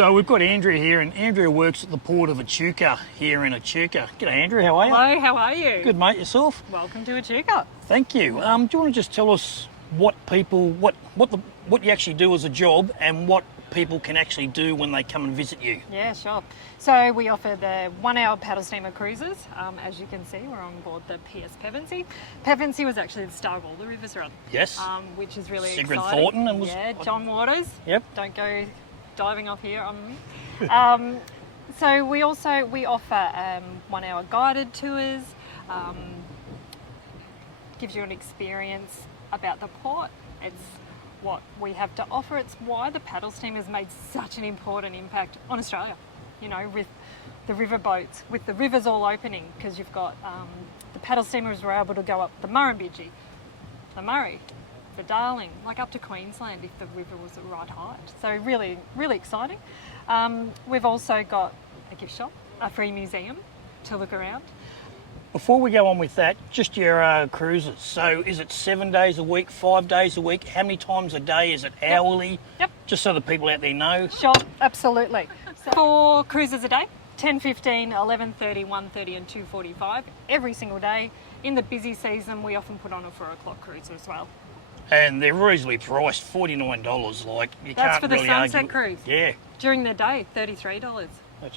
So we've got Andrea here, and Andrea works at the port of Echuca here in Echuca. G'day, Andrea. How are you? Hello, how are you? Good, mate. Yourself? Welcome to Echuca. Thank you. Do you want to just tell us what you actually do as a job and what people can actually do when they come and visit you? Yeah, sure. So we offer the 1 hour paddle steamer cruises. As you can see, we're on board the PS Pevensey. Pevensey was actually the star of all the rivers run. Yes. Which is really Sigrid exciting. Thornton and yeah, John Waters. Yep. Don't go diving off here on me. So we offer 1 hour guided tours. Gives you an experience about the port. It's what we have to offer. It's why the paddle steam has made such an important impact on Australia. You know, with the river boats, with the rivers all opening, because you've got the paddle steamers were able to go up the Murrumbidgee, the Murray, the Darling, like up to Queensland if the river was at right height. So really, really exciting. We've also got a gift shop, a free museum to look around. Before we go on with that, just your cruises. So is it 7 days a week, 5 days a week? How many times a day? Is it hourly? Yep. Just so the people out there know. Sure, absolutely. 4 cruises a day, 10:15, 11:30, 1:30 and 2:45 every single day. In the busy season, we often put on a 4 o'clock cruise as well. And they're reasonably priced, $49. Like, you That's can't for the really sunset argue. cruise. Yeah. During the day, $33.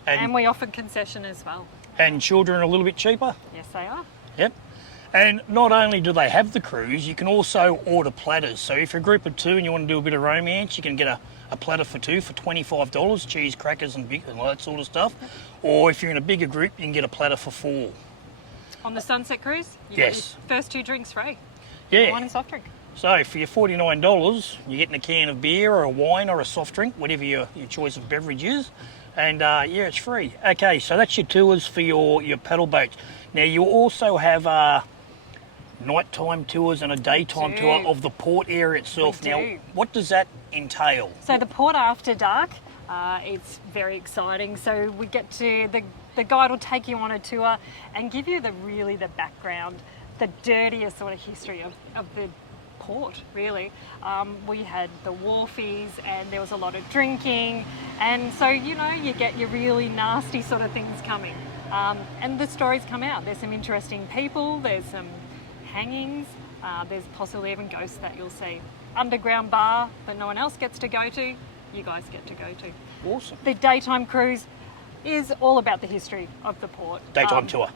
And we offer concession as well. And children are a little bit cheaper? Yes, they are. Yep. And not only do they have the cruise, you can also order platters. So if you're a group of 2 and you want to do a bit of romance, you can get a platter for 2 for $25, cheese, crackers and all that sort of stuff. Or if you're in a bigger group, you can get a platter for 4. On the sunset cruise, you Yes. get your first 2 drinks free. Yeah. Wine and soft drink. So for your $49, you're getting a can of beer or a wine or a soft drink, whatever your choice of beverage is. And yeah, it's free. Okay, so that's your tours for your paddle boats. Now you also have nighttime tours and a daytime tour of the port area itself. We now, do. what does that entail? So the port after dark, it's very exciting. So we get to, the guide will take you on a tour and give you the background, the dirtiest sort of history of the port, really. We had the wharfies and there was a lot of drinking, and so you know, you get your really nasty sort of things coming, and the stories come out. There's some interesting people, there's some hangings, there's possibly even ghosts that you'll see. Underground bar that no one else gets to go to, you guys get to go to. Awesome. The daytime cruise is all about the history of the port. Daytime tour.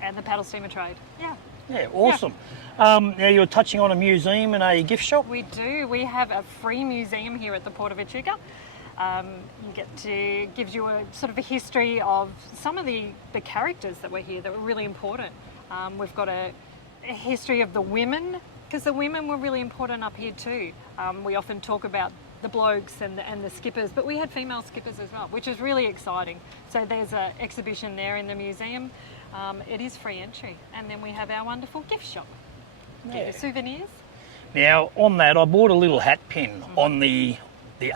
And the paddle steamer trade. Yeah. Yeah, awesome. Now you're touching on a museum and a gift shop. We do. We have a free museum here at the Port of Echuca. Gives you a sort of a history of some of the characters that were here that were really important. We've got a history of the women, because the women were really important up here too. We often talk about the blokes and the skippers, but we had female skippers as well, which is really exciting. So there's an exhibition there in the museum. It is free entry, and then we have our wonderful gift shop. Get your souvenirs. Now on that, I bought a little hat pin on the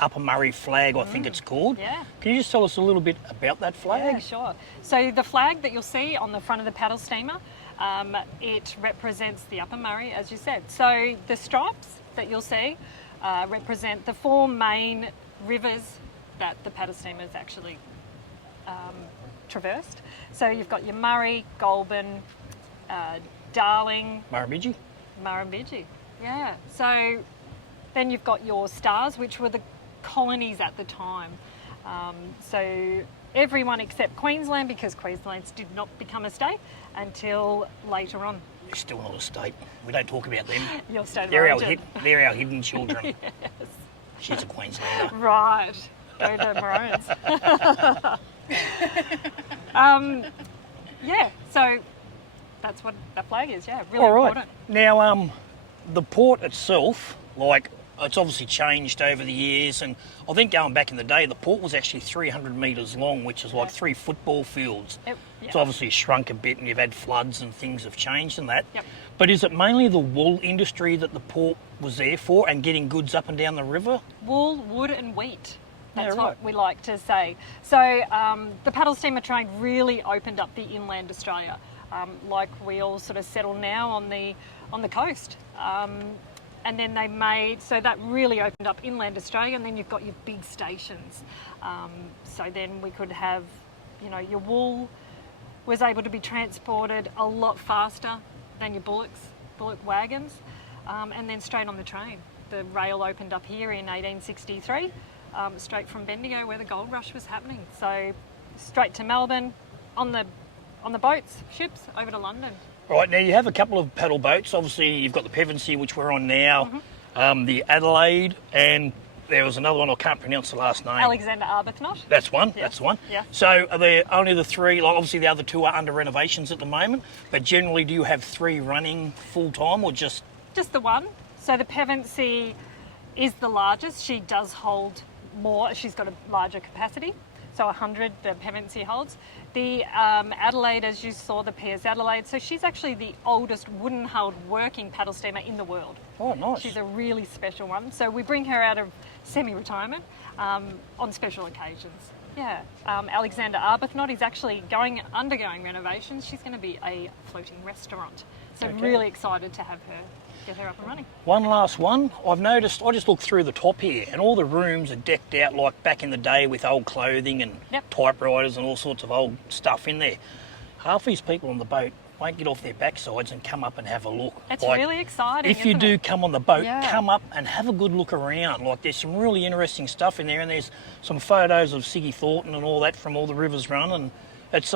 Upper Murray flag, I think it's called. Yeah. Can you just tell us a little bit about that flag? Yeah, sure. So the flag that you'll see on the front of the paddle steamer, it represents the Upper Murray, as you said. So the stripes that you'll see represent the 4 main rivers that the paddle steamers actually traversed. So you've got your Murray, Goulburn, Darling, Murrumbidgee. Yeah. So then you've got your stars, which were the colonies at the time. So everyone except Queensland, because Queensland did not become a state until later on. They're still not a state. We don't talk about them. Your state of They're origin. They're our hidden children. Yes. She's a Queenslander. Right. Go the Maroons. Yeah, so that's what the flag is, yeah, really All right. important. Now, the port itself, like, it's obviously changed over the years, and I think going back in the day, the port was actually 300 metres long, which is like 3 football fields. It's obviously shrunk a bit, and you've had floods and things have changed in that. Yep. But is it mainly the wool industry that the port was there for, and getting goods up and down the river? Wool, wood and wheat. That's right. what we like to say. So the paddle steamer trade really opened up the inland Australia, like we all sort of settle now on the coast. And then they made, so that really opened up inland Australia, and then you've got your big stations. So then we could have, you know, your wool was able to be transported a lot faster than your bullock wagons, and then straight on the train. The rail opened up here in 1863, straight from Bendigo where the gold rush was happening. So straight to Melbourne, on the boats, ships, over to London. Right, now you have a couple of paddle boats. Obviously, you've got the Pevensey, which we're on now, the Adelaide, and there was another one, I can't pronounce the last name. Alexander Arbuthnot. That's one, that's the one. Yeah. So are there only the three, like obviously the other two are under renovations at the moment, but generally do you have three running full time or just? Just the one. So the Pevensey is the largest. She does hold more, she's got a larger capacity. So 100 the Pevensey holds. The Adelaide, as you saw, the PS Adelaide, so she's actually the oldest wooden-hulled working paddle steamer in the world. Oh, nice. She's a really special one. So we bring her out of semi-retirement on special occasions. Yeah. Alexander Arbuthnot is actually undergoing renovations. She's going to be a floating restaurant. So really excited to have her. Get her up and running. One last one. I've noticed, I just looked through the top here and all the rooms are decked out like back in the day with old clothing and typewriters and all sorts of old stuff in there. Half these people on the boat won't get off their backsides and come up and have a look. It's really exciting. If you do come on the boat, come up and have a good look around. Like there's some really interesting stuff in there, and there's some photos of Siggy Thornton and all that from all the rivers run, and it's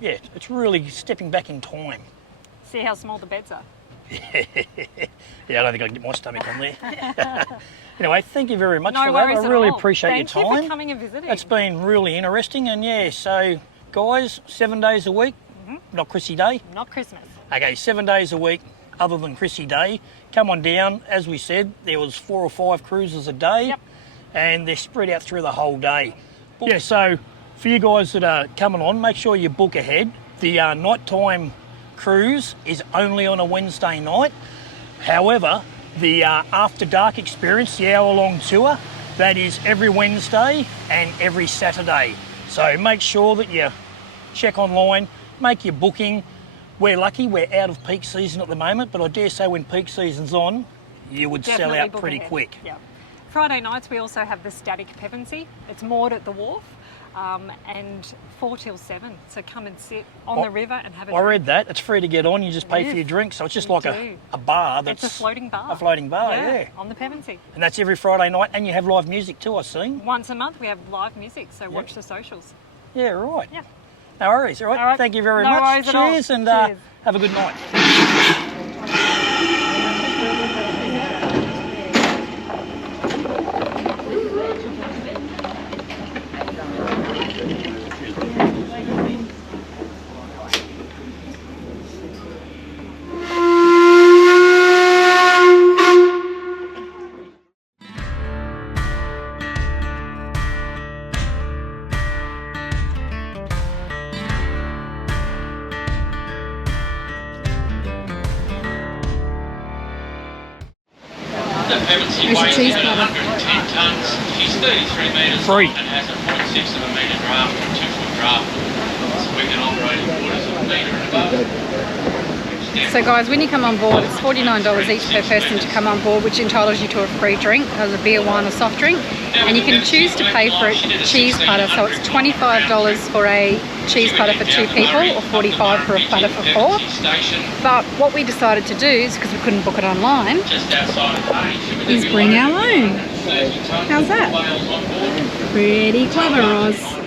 it's really stepping back in time. See how small the beds are. Yeah, I don't think I can get my stomach on there. Anyway, thank you very much for that. I really appreciate your time. Thank you for coming and visiting. It's been really interesting, and so guys, 7 days a week, not Chrissy Day. Not Christmas. Okay, 7 days a week, other than Chrissy Day. Come on down. As we said, there was 4 or 5 cruises a day, and they're spread out through the whole day. Yeah, so for you guys that are coming on, make sure you book ahead. The nighttime cruise is only on a Wednesday night. However, the after dark experience, the hour-long tour, that is every Wednesday and every Saturday. So make sure that you check online, make your booking. We're lucky, we're out of peak season at the moment, but I dare say when peak season's on, you would sell out pretty quick. Yeah. Friday nights we also have the static Pevensey. It's moored at the wharf. And 4 till 7, so come and sit on the river and have a drink. I read that. It's free to get on, you just pay for your drink, so it's just like a bar. It's a floating bar. A floating bar, yeah. On the Pevensey. And that's every Friday night, and you have live music too, I've seen. Once a month we have live music, so watch the socials. Yeah, right. Yeah. No worries, all right. Thank you very much. Worries Cheers, and Cheers. Have a good night. There's your cheese platter. 110 tonnes. She's 33 metres long and has a 0.6 of a metre draft and 2 foot draft. So we can operate in waters of a metre and above. So guys, when you come on board, it's $49 each per person to come on board, which entitles you to a free drink, as a beer, wine or soft drink. And you can choose to pay for a cheese platter, so it's $25 for a cheese platter for 2 people or $45 for a platter for 4. But what we decided to do, is because we couldn't book it online, is bring our own. How's that? Pretty clever, Roz.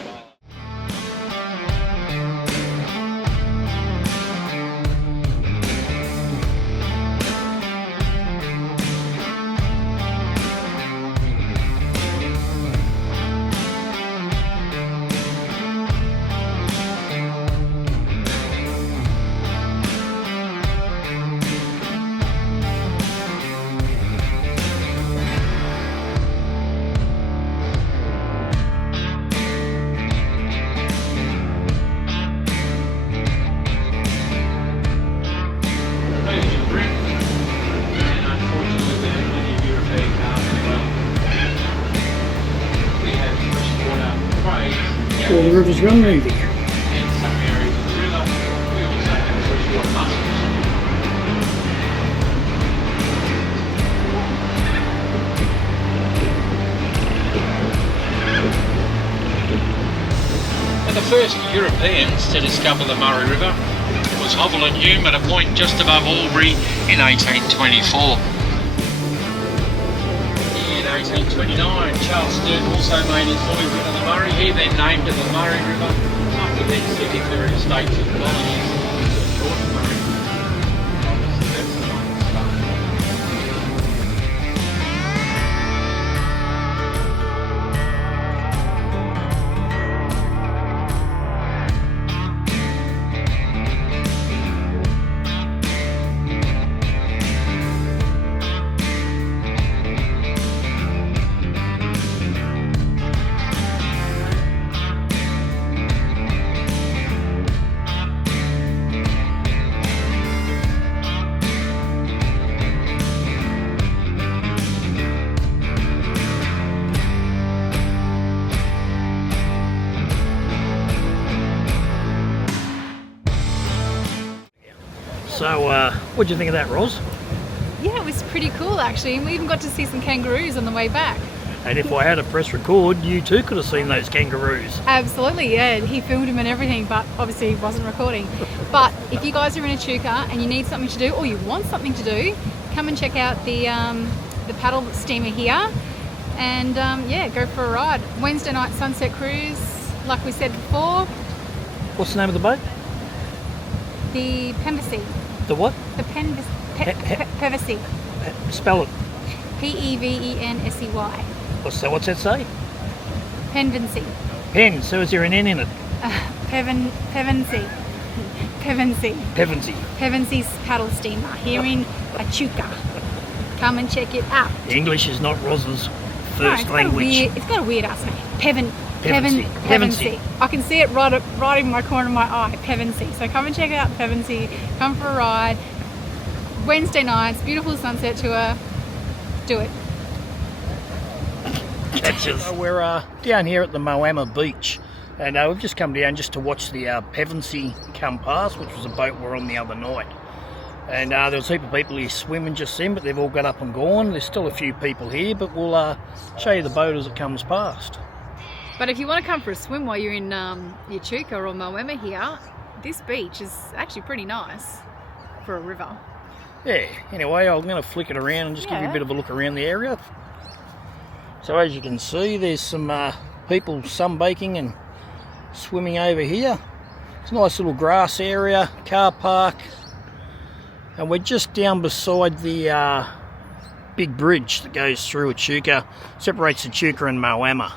Well, the river's run movie. first Europeans to discover the Murray River was Hovell and Hume at a point just above Albury in 1824. In 1829, Charles Sturt also made his voyage into the Murray. He then named it the Murray River after then sitting various states and colonies. North Murray. That's the one that started. So, what do you think of that, Roz? Yeah, it was pretty cool actually, and we even got to see some kangaroos on the way back. And if I had a press record, you too could have seen those kangaroos. Absolutely, yeah. He filmed him and everything, but obviously he wasn't recording. But if you guys are in Echuca and you need something to do, or you want something to do, come and check out the paddle steamer here, and yeah, go for a ride. Wednesday night sunset cruise, like we said before. What's the name of the boat? The Pevensey. The what? The Pevensey. Spell it. Pevensey. What's that say? Pevensey. Pen, so is there an N in it? Pevensey. Pevensey's paddle steamer here in Echuca. Come and check it out. English is not Roz's first language. It's got a weird ass name. Pevensey. I can see it right in my corner of my eye. Pevensey. So come and check out Pevensey. Come for a ride. Wednesday nights, beautiful sunset tour. Do it. Catches. So we're down here at the Moama Beach, and we've just come down just to watch the Pevensey come past, which was a boat we were on the other night. And there was a heap of people here swimming just then, but they've all got up and gone. There's still a few people here, but we'll show you the boat as it comes past. But if you want to come for a swim while you're in Echuca or Moama here, this beach is actually pretty nice for a river. Yeah, anyway, I'm going to flick it around and just give you a bit of a look around the area. So as you can see, there's some people sunbaking and swimming over here. It's a nice little grass area, car park, and we're just down beside the big bridge that goes through Echuca, separates Echuca and Moama.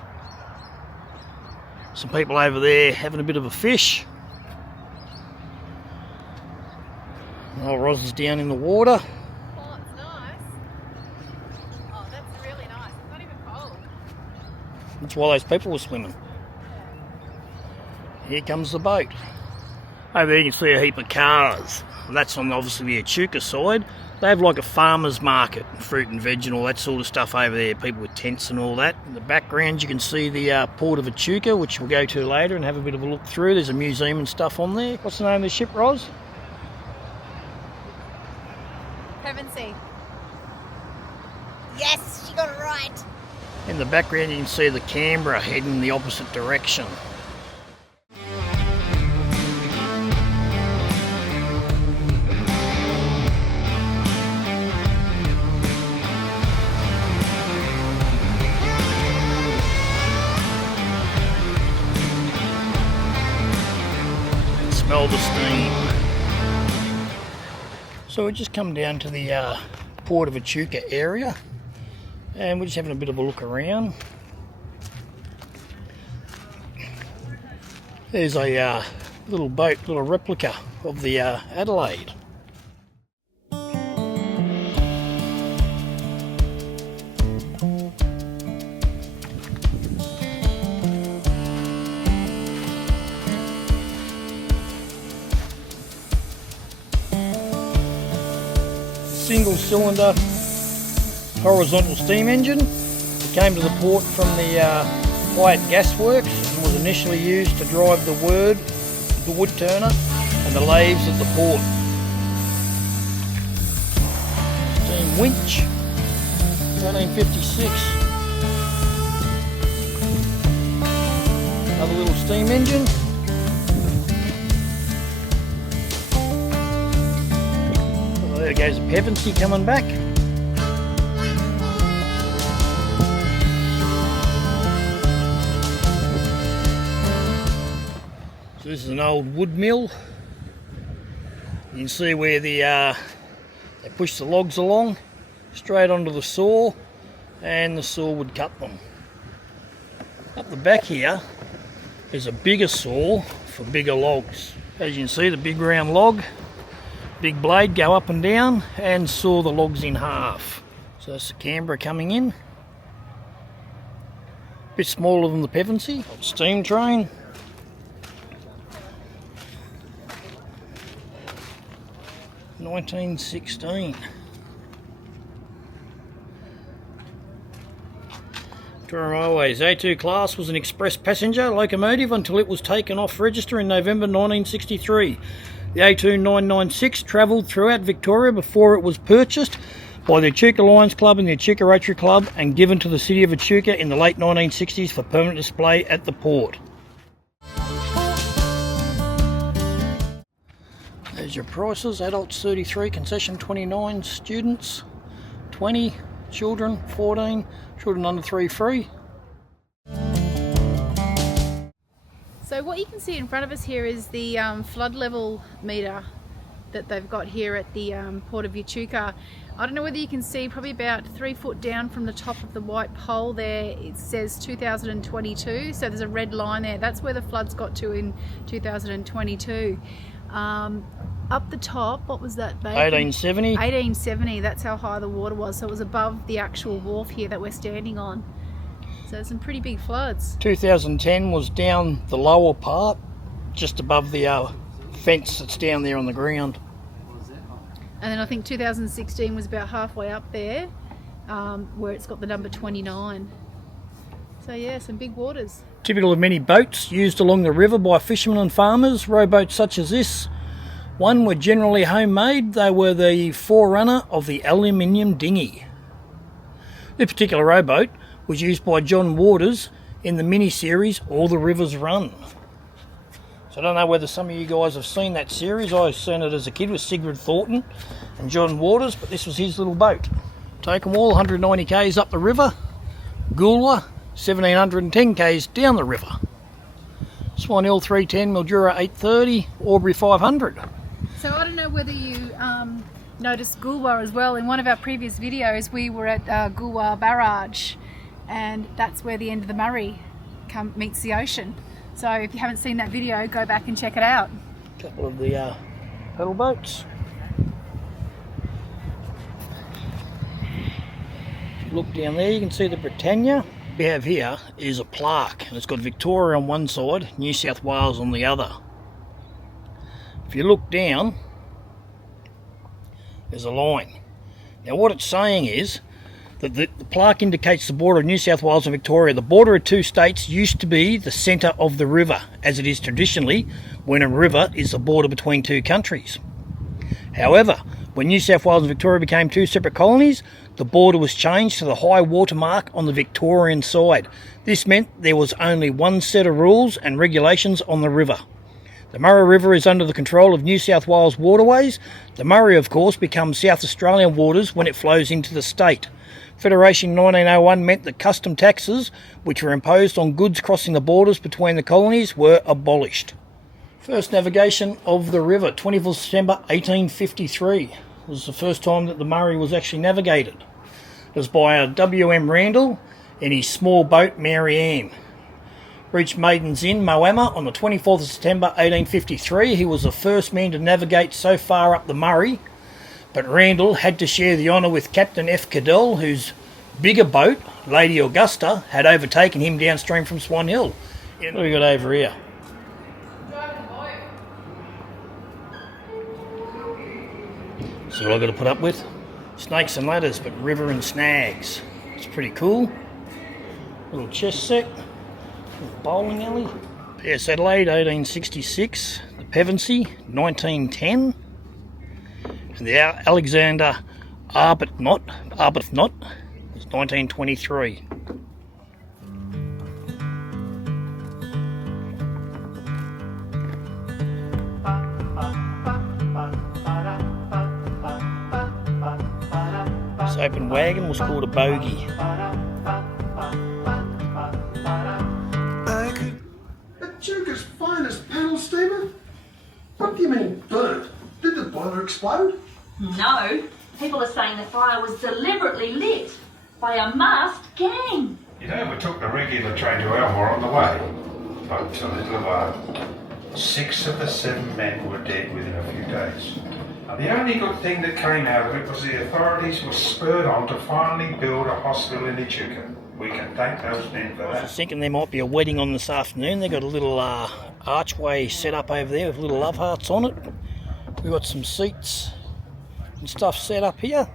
Some people over there having a bit of a fish. Oh, Roz is down in the water. Oh, it's nice. Oh, that's really nice. It's not even cold. That's why those people were swimming. Here comes the boat. Over there you can see a heap of cars. That's on obviously the Echuca side. They have like a farmer's market, fruit and veg and all that sort of stuff over there. People with tents and all that. In the background you can see the port of Echuca, which we'll go to later and have a bit of a look through. There's a museum and stuff on there. What's the name of the ship, Roz? Pevensey. Yes, she got it right. In the background you can see the Canberra heading in the opposite direction. Smell the steam. So we just come down to the port of Echuca area, and we're just having a bit of a look around. There's a little boat, little replica of the Adelaide. Single cylinder horizontal steam engine. It came to the port from the Hyatt Gas Works and was initially used to drive the wood turner and the lathes at the port. Steam winch, 1856. Another little steam engine. There goes the Pevensey coming back. So this is an old wood mill. You can see where they push the logs along straight onto the saw, and the saw would cut them. Up the back here is a bigger saw for bigger logs. As you can see, the big round log, big blade go up and down and saw the logs in half. So that's the Canberra coming in. A bit smaller than the Pevensey. Steam train. (1916). Victorian Railways A2 class was an express passenger locomotive until it was taken off register in November 1963. The A2 996 travelled throughout Victoria before it was purchased by the Echuca Lions Club and the Echuca Rotary Club and given to the city of Echuca in the late 1960s for permanent display at the port. There's your prices. Adults 33, concession 29, students 20, children 14, children under 3 free. So what you can see in front of us here is the flood level meter that they've got here at the Port of Echuca. I don't know whether you can see, probably about 3 foot down from the top of the white pole there, it says 2022, so there's a red line there. That's where the floods got to in 2022. Up the top, what was that, babe? 1870. 1870, that's how high the water was, so it was above the actual wharf here that we're standing on. So some pretty big floods. 2010 was down the lower part, just above the fence that's down there on the ground. And then I think 2016 was about halfway up there, where it's got the number 29. So yeah, some big waters. Typical of many boats used along the river by fishermen and farmers, rowboats such as this one were generally homemade. They were the forerunner of the aluminium dinghy. This particular rowboat was used by John Waters in the mini-series All the Rivers Run. So I don't know whether some of you guys have seen that series. I've seen it as a kid with Sigrid Thornton and John Waters, but this was his little boat. Take them all 190 k's up the river, Goolwa 1710 k's down the river. Swan Hill 310, Mildura 830, Aubrey 500. So I don't know whether you noticed Goolwa as well. In one of our previous videos we were at Goolwa Barrage, and that's where the end of the Murray meets the ocean. So if you haven't seen that video, go back and check it out. A couple of the paddle boats. Look down there, you can see the Britannia. What we have here is a plaque, and it's got Victoria on one side, New South Wales on the other. If you look down, there's a line. Now what it's saying is that the plaque indicates the border of New South Wales and Victoria. The border of two states used to be the centre of the river, as it is traditionally when a river is the border between two countries. However, when New South Wales and Victoria became two separate colonies, the border was changed to the high water mark on the Victorian side. This meant there was only one set of rules and regulations on the river. The Murray River is under the control of New South Wales Waterways. The Murray, of course, becomes South Australian waters when it flows into the state. Federation 1901 meant that custom taxes, which were imposed on goods crossing the borders between the colonies, were abolished. First navigation of the river, 24th September 1853, was the first time that the Murray was actually navigated. It was by a W.M. Randall in his small boat Mary Ann. Reached Maiden's Inn, Moama, on the 24th of September 1853. He was the first man to navigate so far up the Murray, but Randall had to share the honour with Captain F. Cadell, whose bigger boat, Lady Augusta, had overtaken him downstream from Swan Hill. What have we got over here? So what I've got to put up with? Snakes and ladders, but river and snags. It's pretty cool. Little chess set. Bowling alley. PS Adelaide 1866, the Pevensey 1910, and the Alexander Arbuthnot was 1923. open wagon was called a bogie. Echuca'S finest paddle steamer? What do you mean burnt? Did the boiler explode? No, people are saying the fire was deliberately lit by a masked gang. You know, we took the regular train to Elmore on the way, but a little of 6 of the 7 men were dead within a few days. And the only good thing that came out of it was the authorities were spurred on to finally build a hospital in Echuca. We can thank those men for I was that. thinking there might be a wedding on this afternoon. They've got a little archway set up over there with little love hearts on it. We've got some seats and stuff set up here.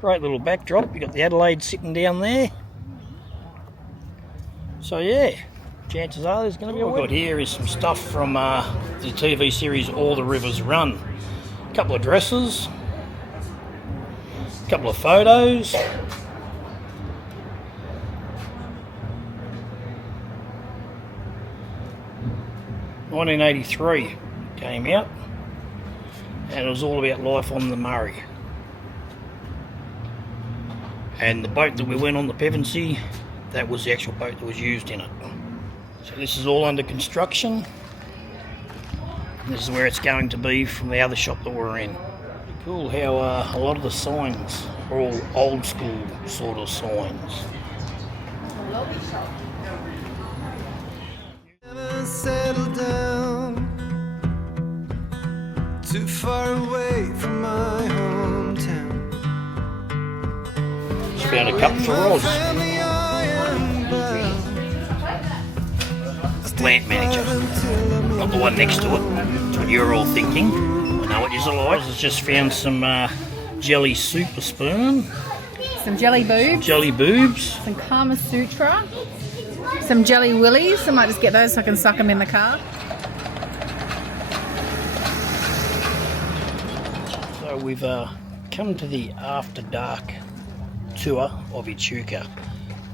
Great little backdrop. You've got the Adelaide sitting down there. So yeah, chances are there's going to be a wedding. What we've got here is some stuff from the TV series All the Rivers Run. A couple of dresses, a couple of photos. (1983) came out, and it was all about life on the Murray. And the boat that we went on, the Pevensey, that was the actual boat that was used in it. So this is all under construction. And this is where it's going to be from the other shop that we're in. Cool how a lot of the signs are all old school sort of signs. Settle down too far away from my hometown. Just found a couple for Roz. The plant manager, not the one next to it. That's what you're all thinking. I know what you're like. Roz has just found some jelly super spoon, Some jelly boobs, jelly boobs. some Kama Sutra, some jelly willies. I might just get those so I can suck them in the car. So we've come to the After Dark tour of Echuca.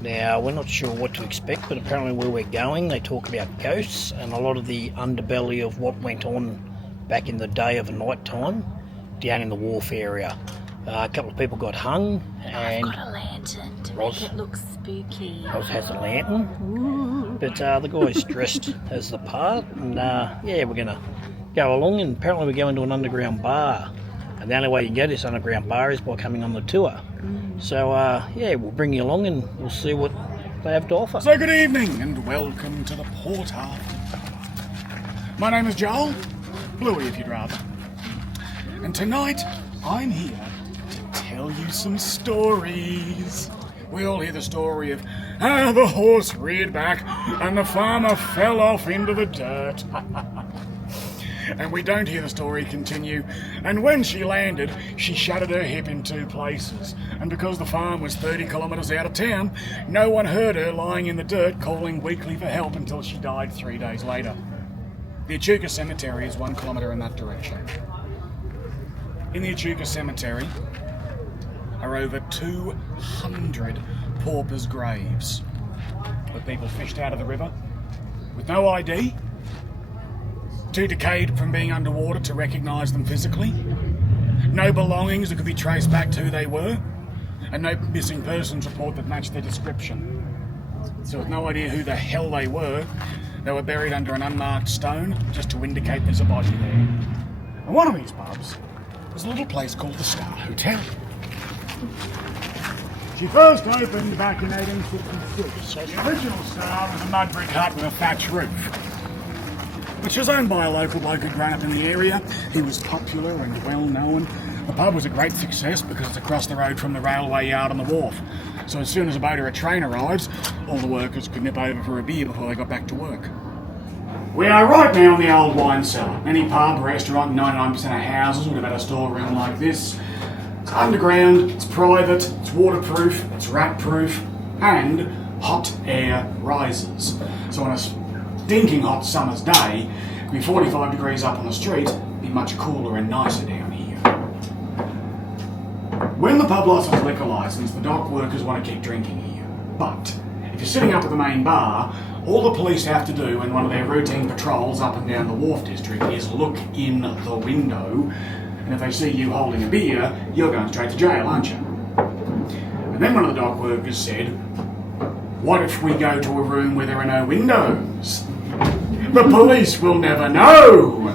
Now, we're not sure what to expect, but apparently where we're going, they talk about ghosts and a lot of the underbelly of what went on back in the day of the night time down in the wharf area. A couple of people got hung, and I've got a lantern to Roz- make it look spooky. Roz has a lantern, but the guy's dressed as the part, and yeah, we're going to go along, and apparently we're going to an underground bar, and the only way you can get to this underground bar is by coming on the tour. So yeah, we'll bring you along and we'll see what they have to offer. So good evening and welcome to the Port After. My name is Joel, Bluey if you'd rather. And tonight I'm here to tell you some stories. We all hear the story of how the horse reared back and the farmer fell off into the dirt. And we don't hear the story continue. And when she landed, she shattered her hip in 2 places. And because the farm was 30 kilometres out of town, no one heard her lying in the dirt calling weakly for help until she died 3 days later. The Echuca Cemetery is 1 kilometre in that direction. In the Echuca Cemetery are over 200 paupers' graves where people fished out of the river with no ID, too decayed from being underwater to recognise them physically, no belongings that could be traced back to who they were, and no missing persons report that matched their description. So with no idea who the hell they were buried under an unmarked stone just to indicate there's a body there. And one of these pubs was a little place called the Star Hotel. She first opened back in 1866. The original Star was a mud brick hut with a thatched roof, which was owned by a local bloke who'd grown up in the area. He was popular and well known. The pub was a great success because it's across the road from the railway yard on the wharf. So as soon as a boat or a train arrives, all the workers could nip over for a beer before they got back to work. We are right now in the old wine cellar. Any pub, restaurant, 99% of houses would have had a storeroom like this. It's underground, it's private, it's waterproof, it's rat-proof, and hot air rises. So on a stinking hot summer's day, it could be 45 degrees up on the street, it'd be much cooler and nicer down here. When the pub lost its liquor licence, the dock workers want to keep drinking here. But if you're sitting up at the main bar, all the police have to do in one of their routine patrols up and down the wharf district is look in the window And if they see you holding a beer, you're going straight to jail, aren't you? And then one of the dock workers said, what if we go to a room where there are no windows? The police will never know.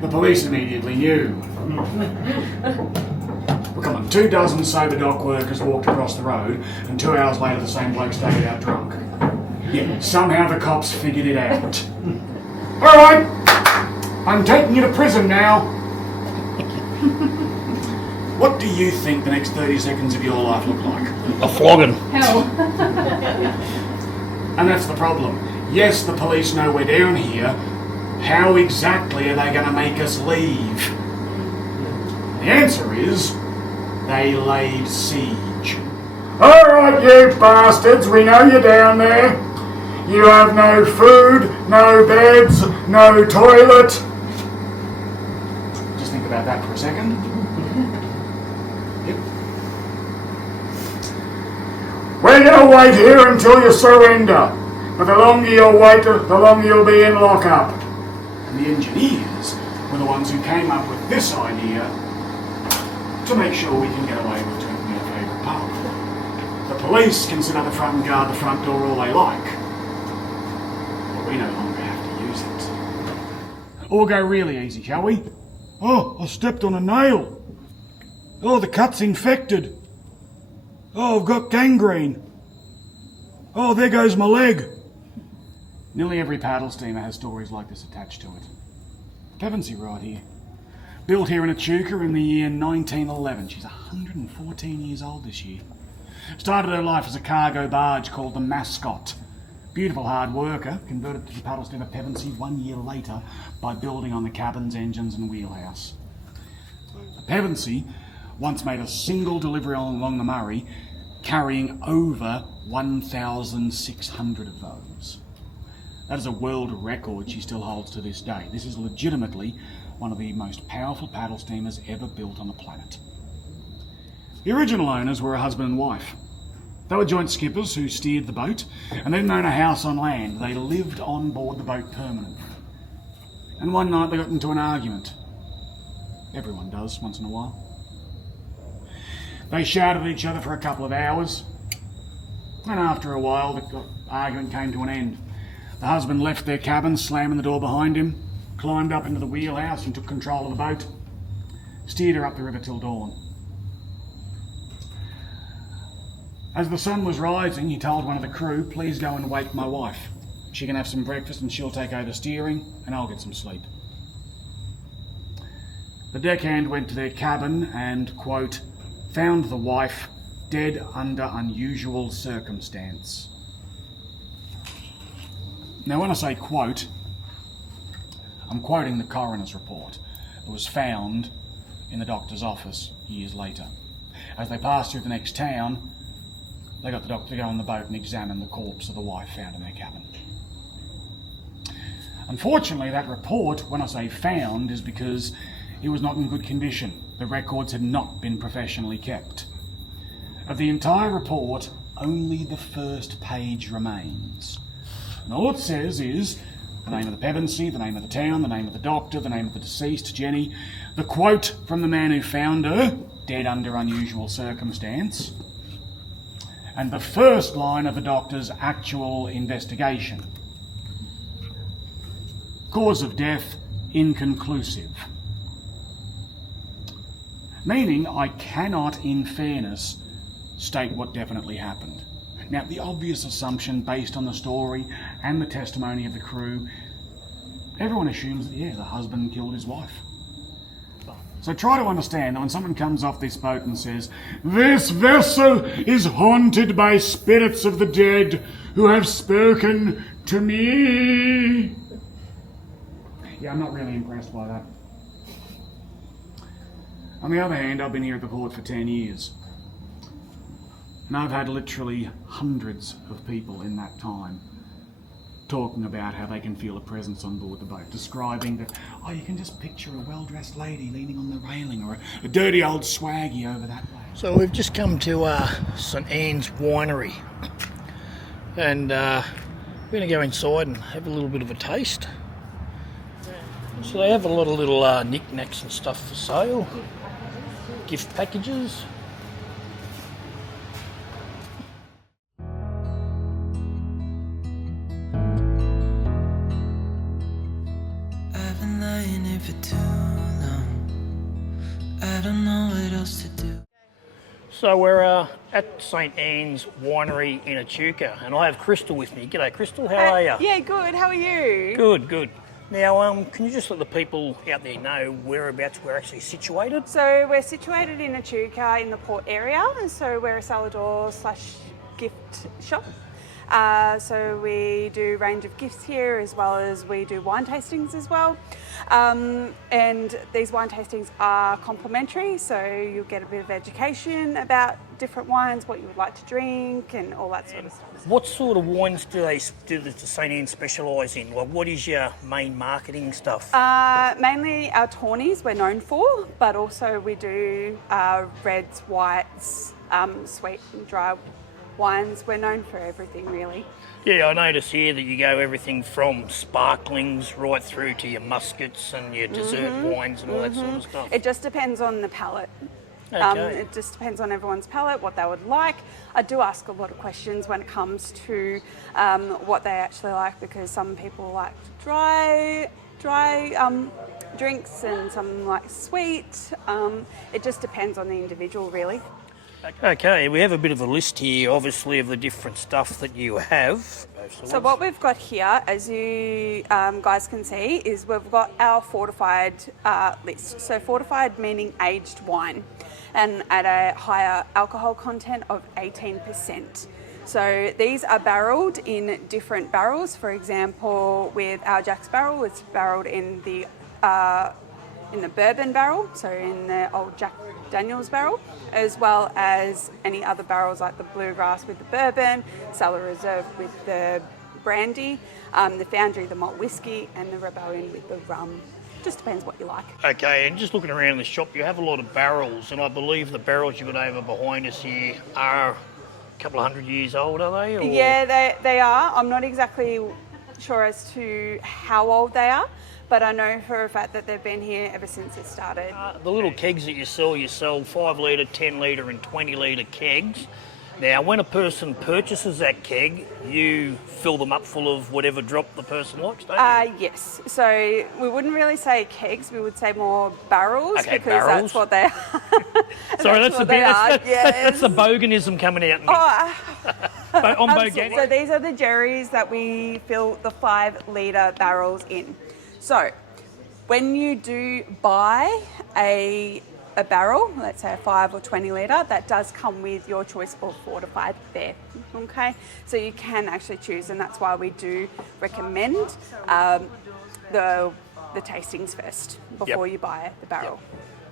The police immediately knew. Well, come on, 24 sober dock workers walked across the road, and 2 hours later the same bloke stayed out drunk. Yeah, somehow the cops figured it out. All right, I'm taking you to prison now. What do you think the next 30 seconds of your life look like? A flogging. Hell. And that's the problem. Yes, the police know we're down here. How exactly are they going to make us leave? The answer is, they laid siege. All right, you bastards, we know you're down there. You have no food, no beds, no toilet. Just think about that for a second. Yep. We're going to wait here until you surrender. But the longer you wait, the longer you'll be in lockup. And the engineers were the ones who came up with this idea to make sure we can get away with drinking our favourite pub. The police can sit at the front and guard the front door all they like. But we no longer have to use it. Or go really easy, shall we? Oh, I stepped on a nail. Oh, the cut's infected. Oh, I've got gangrene. Oh, there goes my leg. Nearly every paddle steamer has stories like this attached to it. Pevensey right here. Built here in Echuca in the year 1911. She's 114 years old this year. Started her life as a cargo barge called the Mascot. Beautiful hard worker, converted to the paddle steamer Pevensey 1 year later by building on the cabins, engines and wheelhouse. The Pevensey once made a single delivery along the Murray, carrying over 1,600 of those. That is a world record she still holds to this day. This is legitimately one of the most powerful paddle steamers ever built on the planet. The original owners were a husband and wife. They were joint skippers who steered the boat and then owned a house on land. They lived on board the boat permanently. And one night they got into an argument. Everyone does once in a while. They shouted at each other for a couple of hours, and after a while the argument came to an end. The husband left their cabin, slamming the door behind him, climbed up into the wheelhouse and took control of the boat, steered her up the river till dawn. As the sun was rising, he told one of the crew, please go and wake my wife. She can have some breakfast and she'll take over steering, and I'll get some sleep. The deckhand went to their cabin and, quote, found the wife dead under unusual circumstance. Now when I say quote, I'm quoting the coroner's report. It was found in the doctor's office years later. As they passed through the next town, they got the doctor to go on the boat and examine the corpse of the wife found in their cabin. Unfortunately, that report, when I say found, is because it was not in good condition. The records had not been professionally kept. Of the entire report, only the first page remains. And all it says is the name of the Pevensey, the name of the town, the name of the doctor, the name of the deceased, Jenny, the quote from the man who found her, dead under unusual circumstance, and the first line of the doctor's actual investigation. Cause of death, inconclusive. Meaning I cannot, in fairness, state what definitely happened. Now, the obvious assumption based on the story and the testimony of the crew, everyone assumes that, yeah, the husband killed his wife. So try to understand that when someone comes off this boat and says, this vessel is haunted by spirits of the dead who have spoken to me. Yeah, I'm not really impressed by that. On the other hand, I've been here at the port for 10 years. And I've had literally hundreds of people in that time talking about how they can feel a presence on board the boat, describing that, oh, you can just picture a well-dressed lady leaning on the railing or a dirty old swaggy over that way. So we've just come to St Annes Winery, and we're going to go inside and have a little bit of a taste. So they have a lot of little knickknacks and stuff for sale. Gift packages. I've been lying here for too long. I don't know what else to do. So we're at St Annes Winery in Echuca, and I have Crystal with me. G'day, Crystal. How are you? Yeah, good. How are you? Good, good. Now, can you just let the people out there know whereabouts we're actually situated? So we're situated in Echuca in the port area, and so we're a salad/gift shop. So we do a range of gifts here, as well as we do wine tastings as well. And these wine tastings are complimentary, so you'll get a bit of education about different wines, what you would like to drink, and all that sort of stuff. What sort of wines do the St Annes specialise in? Like, what is your main marketing stuff? Mainly our tawnies we're known for, but also we do reds, whites, sweet and dry wines. We're known for everything, really. Yeah, I notice here that you go everything from sparklings right through to your muskets and your dessert wines and all that sort of stuff. It just depends on the palate. Okay. It just depends on everyone's palate, what they would like. I do ask a lot of questions when it comes to what they actually like, because some people like dry drinks and some like sweet. It just depends on the individual, really. Okay, we have a bit of a list here, obviously, of the different stuff that you have. So what we've got here, as you guys can see, is we've got our fortified list. So fortified meaning aged wine, and at a higher alcohol content of 18%. So these are barrelled in different barrels. For example, with our Jack's barrel, it's barrelled in the bourbon barrel, so in the old Jack Daniels barrel, as well as any other barrels like the Bluegrass with the bourbon, Cellar Reserve with the brandy, the Foundry, the malt whiskey, and the Rebellion with the rum. Just depends what you like. Okay, and just looking around the shop, you have a lot of barrels, and I believe the barrels you've got over behind us here are a couple of 100 years old, are they? Or? Yeah, they are. I'm not exactly sure as to how old they are, but I know for a fact that they've been here ever since it started. The little kegs that you sell 5 litre, 10 litre and 20 litre kegs. Now, when a person purchases that keg, you fill them up full of whatever drop the person likes, don't you? Yes. So we wouldn't really say kegs, we would say more barrels, Okay, because barrels. that's what they are. Sorry, that's the boganism coming out in me. I'm boganic. So these are the jerrys that we fill the 5 litre barrels in. So when you do buy a barrel, let's say a 5 or 20 litre, that does come with your choice of fortified there. Okay, so you can actually choose, and that's why we do recommend the tastings first before you buy the barrel.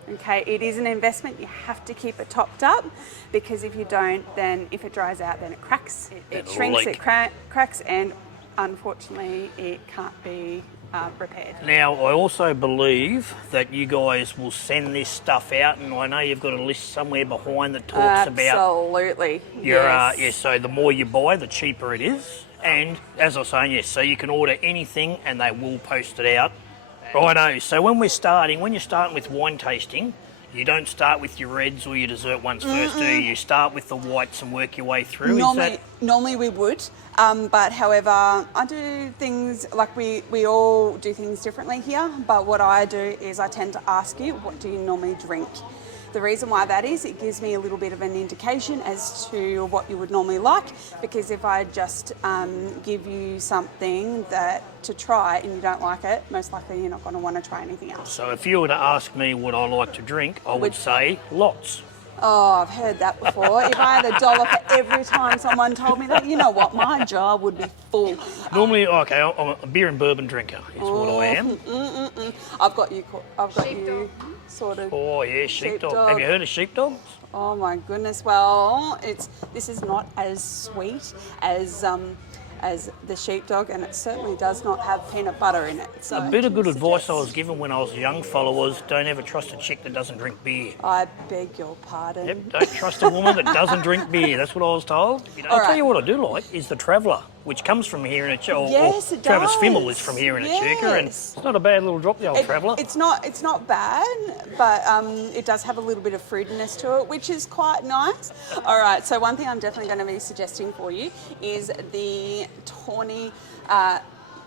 Okay, it is an investment. You have to keep it topped up, because if you don't, then if it dries out, then it cracks, it shrinks, it cracks, and unfortunately it can't be repaired. Now, I also believe that you guys will send this stuff out, and I know you've got a list somewhere behind that talks about... Absolutely, yes. So the more you buy, the cheaper it is. And as I was saying, yes, so you can order anything and they will post it out. Righto, so when you're starting with wine tasting, you don't start with your reds or your dessert ones first, do you? You start with the whites and work your way through. Normally we would, but however, I do things, like we all do things differently here, but what I do is I tend to ask you, what do you normally drink? The reason why that is, it gives me a little bit of an indication as to what you would normally like, because if I just give you something to try and you don't like it, most likely you're not going to want to try anything else. So if you were to ask me what I like to drink, I would say lots. Oh, I've heard that before. If I had $1 for every time someone told me that, you know what, my jar would be full. Normally, okay, I'm a beer and bourbon drinker is what I am. I've got you sort of. Oh yeah, sheepdog. Have you heard of sheepdogs? Oh my goodness. Well, this is not as sweet as the sheepdog, and it certainly does not have peanut butter in it. So a bit of good advice I was given when I was a young fella was, don't ever trust a chick that doesn't drink beer. I beg your pardon. Yep, don't trust a woman that doesn't drink beer. That's what I was told. I'll tell you what I do like is the Traveller. which comes from here in Echuca. Yes, it Travis does. Fimmel is from here in Echuca, and Yes. it's not a bad little drop, the old traveller. It's not bad, but it does have a little bit of fruitiness to it, which is quite nice. All right, so one thing I'm definitely going to be suggesting for you is the tawny,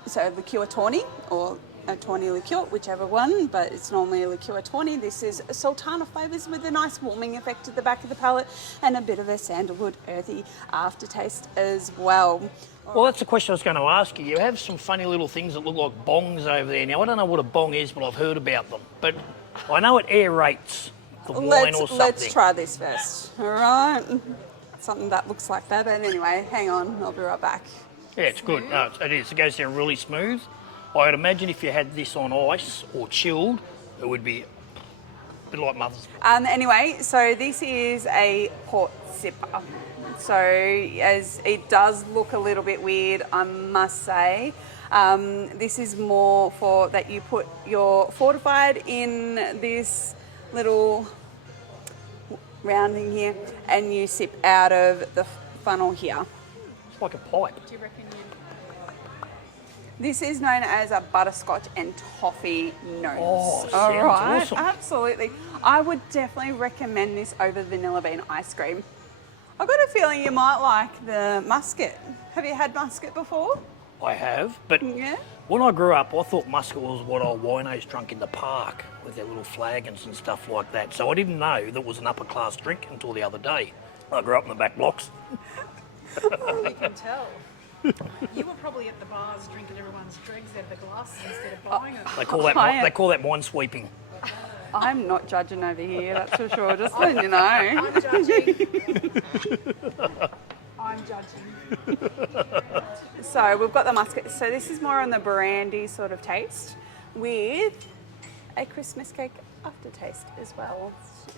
so liqueur tawny or a tawny liqueur, whichever one, but it's normally a liqueur tawny. This is sultana flavours with a nice warming effect at the back of the palate and a bit of a sandalwood earthy aftertaste as well. Well, that's the question I was going to ask you. You have some funny little things that look like bongs over there. Now, I don't know what a bong is, but I've heard about them. But I know it aerates the wine or something. Let's try this first, all right? Something that looks like that, but anyway, hang on, I'll be right back. Yeah, it's good. No, it is. It goes down really smooth. I'd imagine if you had this on ice or chilled, it would be a bit like Mother's. Anyway, so this is a port sipper. So as it does look a little bit weird, I must say. This is more for that you put your fortified in this little rounding here and you sip out of the funnel here. It's like a pipe. Do you reckon This is known as a butterscotch and toffee notes. Oh, all sounds right, awesome. absolutely. I would definitely recommend this over vanilla bean ice cream. I've got a feeling you might like the muscat. Have you had muscat before? I have, but Yeah. when I grew up, I thought muscat was what old winos drunk in the park with their little flagons and stuff like that. So I didn't know that was an upper class drink until the other day. I grew up in the back blocks. you can tell? You were probably at the bars drinking everyone's dregs out of the glasses instead of buying them. They call that wine sweeping. I'm not judging over here, that's for sure, just letting you know. I'm judging. I'm judging. So we've got the muscat. So this is more on the brandy sort of taste with a Christmas cake aftertaste as well.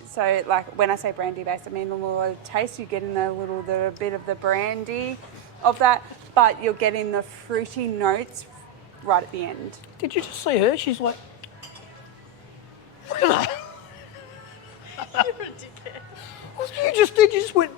So like when I say brandy based, I mean a little taste. You're getting the bit of the brandy of that, but you're getting the fruity notes right at the end. Did you just see her? She's like, look at her. You're a dickhead. What you just did? You just went.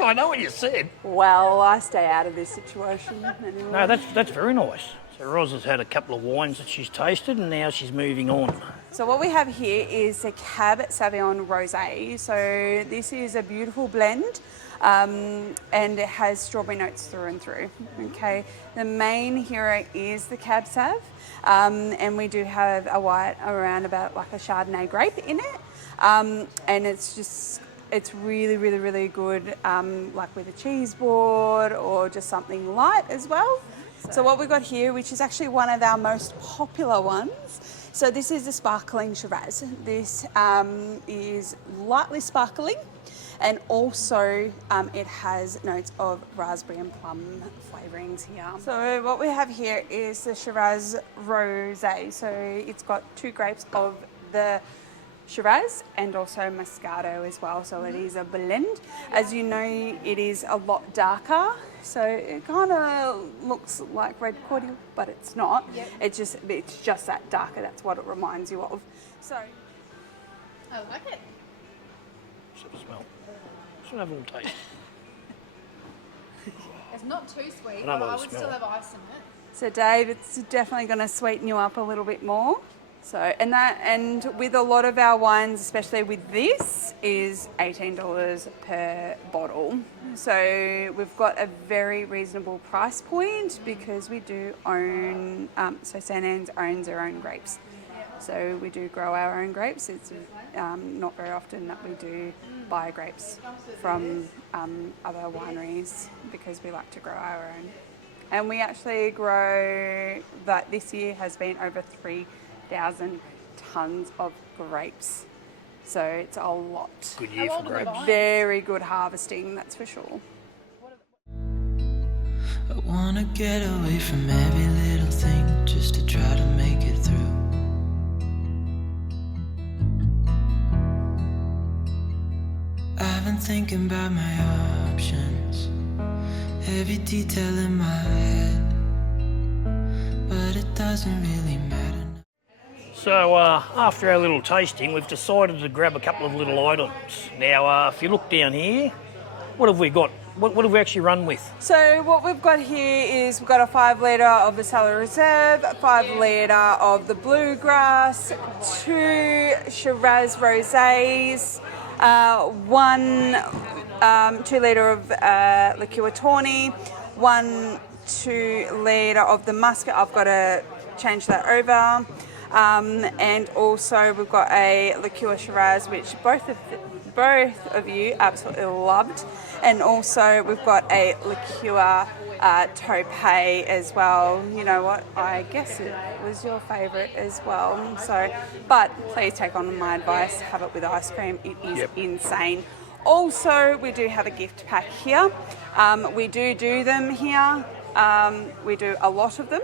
I know what you said. Well, I stay out of this situation anyway. No, that's very nice. So Roz has had a couple of wines that she's tasted, and now she's moving on. So what we have here is the Cab Sauvignon Rosé. So this is a beautiful blend, and it has strawberry notes through and through. Okay, the main hero is the Cab Sav, and we do have a white around about like a Chardonnay grape in it, and it's really, really, really good, like with a cheese board or just something light as well. So what we've got here, which is actually one of our most popular ones, so this is the sparkling Shiraz. This is lightly sparkling, and also it has notes of raspberry and plum flavourings here. So what we have here is the Shiraz Rosé. So it's got 2 grapes of the Shiraz and also Moscato as well, so it is a blend. As you know, it is a lot darker, so it kind of looks like red cordial, but it's not. Yep. It's just that darker. That's what it reminds you of. So I like it. Should smell. Should have a little taste. It's not too sweet, I but I would still have ice in it. So Dave, it's definitely going to sweeten you up a little bit more. So, and with a lot of our wines, especially with this, is $18 per bottle. So we've got a very reasonable price point because we do own, so St Annes owns their own grapes. So we do grow our own grapes. It's not very often that we do buy grapes from other wineries because we like to grow our own. And we actually grow, that this year has been over 3,000 tonnes of grapes. So it's a lot. Good year for grapes. Very good harvesting, that's for sure. I wanna get away from every little thing just to try to make it through. I've been thinking about my options, every detail in my head, but it doesn't really matter. So after our little tasting, we've decided to grab a couple of little items. Now, if you look down here, what have we got? what have we actually run with? So what we've got here is we've got a 5 litre of the Cellar Reserve, a 5 litre of the Bluegrass, 2 Shiraz Rosés, 2 litre of Liqueur Tawny, 2 litre of the Muscat. I've got to change that over. And also we've got a Liqueur Shiraz, which both of you absolutely loved. And also we've got a Liqueur Taupe as well. You know what? I guess it was your favourite as well. So, but please take on my advice, have it with ice cream. It is insane. Also, we do have a gift pack here. We do them here. We do a lot of them.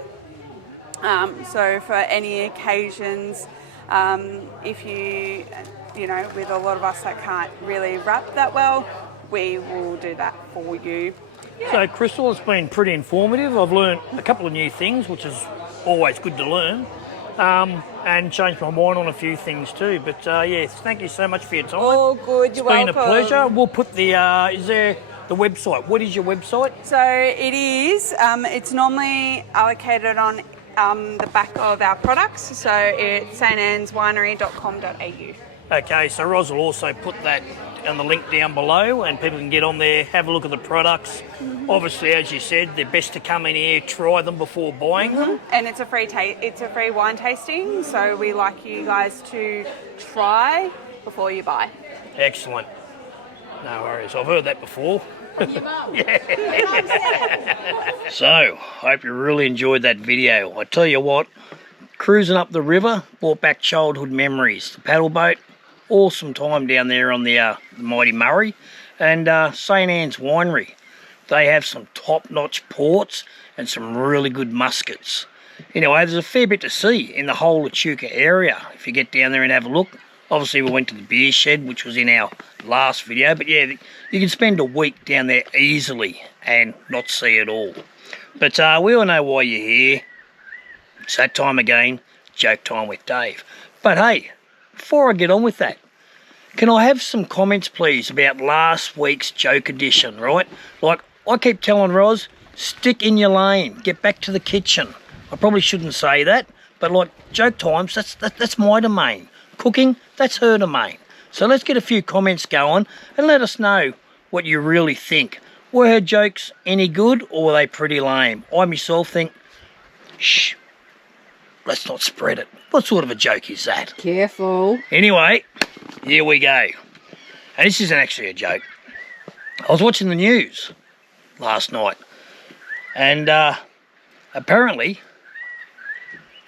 So for any occasions, if you know, with a lot of us that can't really wrap that well, we will do that for you. So, Crystal, it's been pretty informative. I've learned a couple of new things, which is always good to learn, and changed my mind on a few things too. But yes, thank you so much for your time. All good, you're welcome. It's been a pleasure. We'll put the, is there the website? What is your website? So it is, it's normally allocated on the back of our products, so it's staneswinery.com.au. Okay, so Roz will also put that on the link down below, and people can get on there, have a look at the products. Obviously, as you said, they're best to come in here, try them before buying them. And it's a free wine tasting, so we like you guys to try before you buy. Excellent. No worries, I've heard that before. So, hope you really enjoyed that video. I tell you what, cruising up the river brought back childhood memories. The paddle boat, awesome time down there on the mighty Murray, and St Annes Winery. They have some top-notch ports and some really good muskets. Anyway, there's a fair bit to see in the whole Echuca area if you get down there and have a look. Obviously, we went to the beer shed, which was in our last video, but yeah, you can spend a week down there easily and not see it all. But we all know why you're here. It's that time again, joke time with Dave. But hey, before I get on with that, can I have some comments, please, about last week's joke edition, right? Like, I keep telling Roz, stick in your lane, get back to the kitchen. I probably shouldn't say that, but like, joke times, that's my domain. Cooking, that's her domain. So let's get a few comments going and let us know what you really think. Were her jokes any good, or were they pretty lame? I myself think, shh, let's not spread it. What sort of a joke is that? Careful. Anyway, here we go. And this isn't actually a joke. I was watching the news last night, and apparently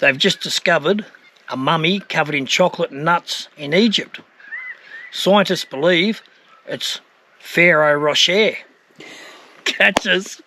they've just discovered a mummy covered in chocolate and nuts in Egypt. Scientists believe it's Pharaoh Rocher. Catch us.